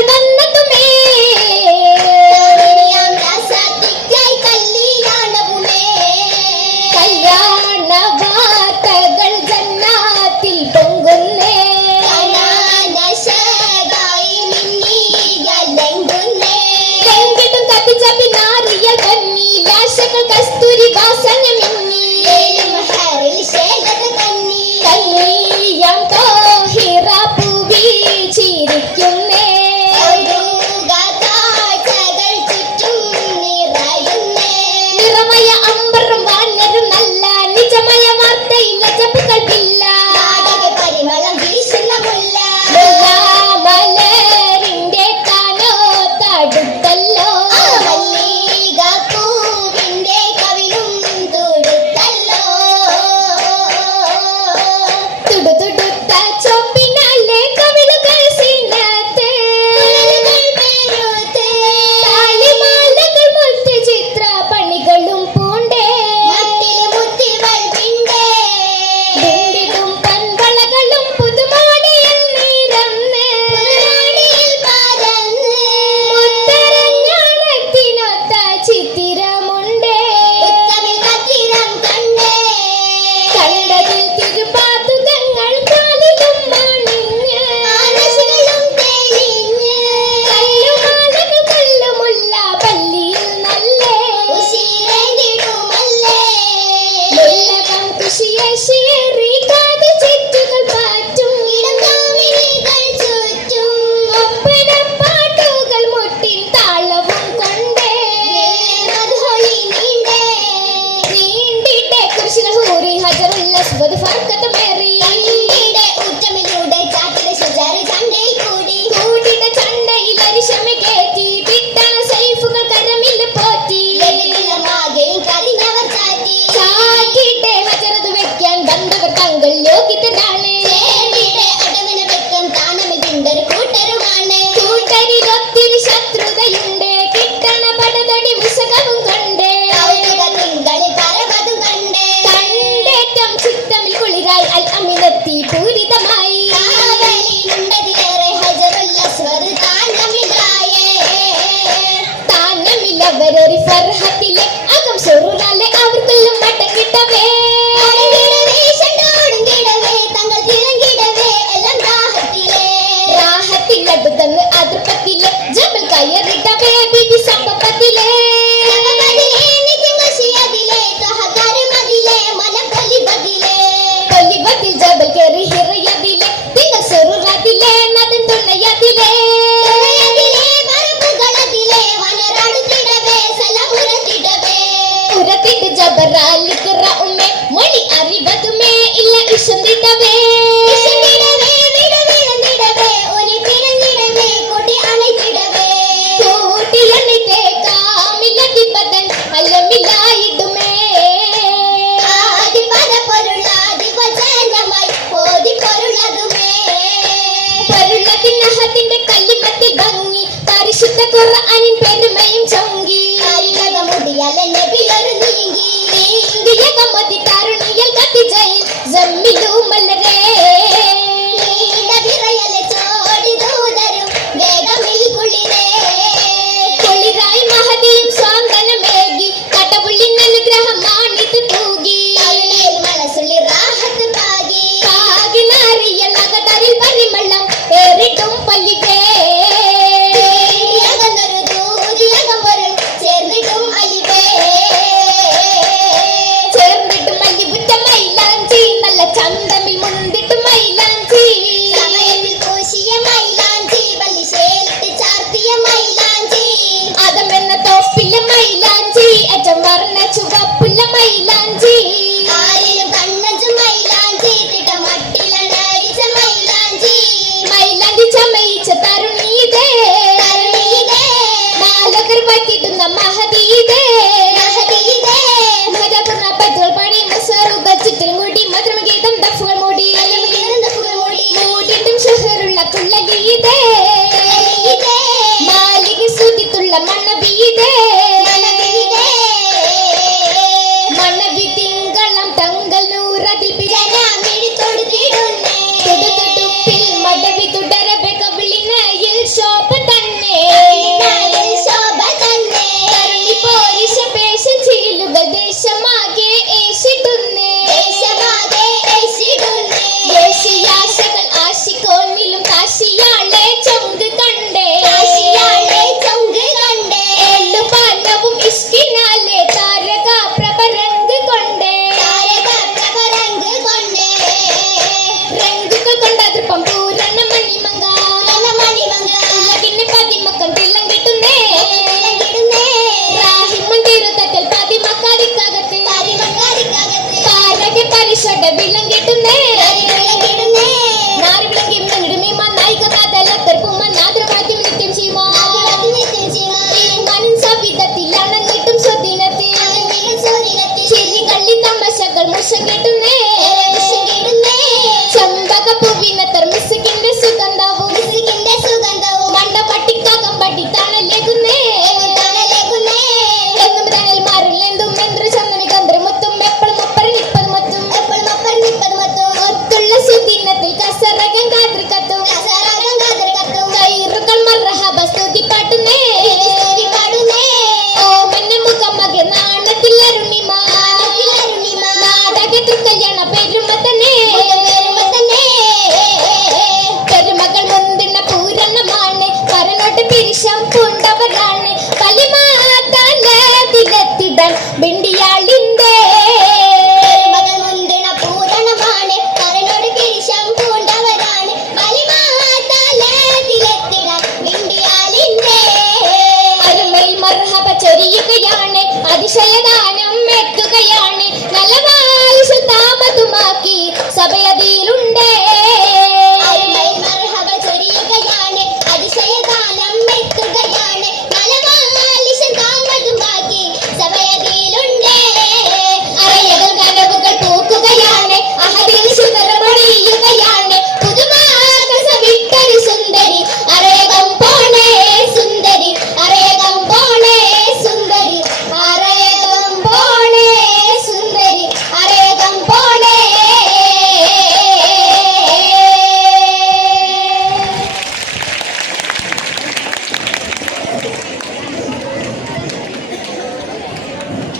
¡Vuelvan! But the five.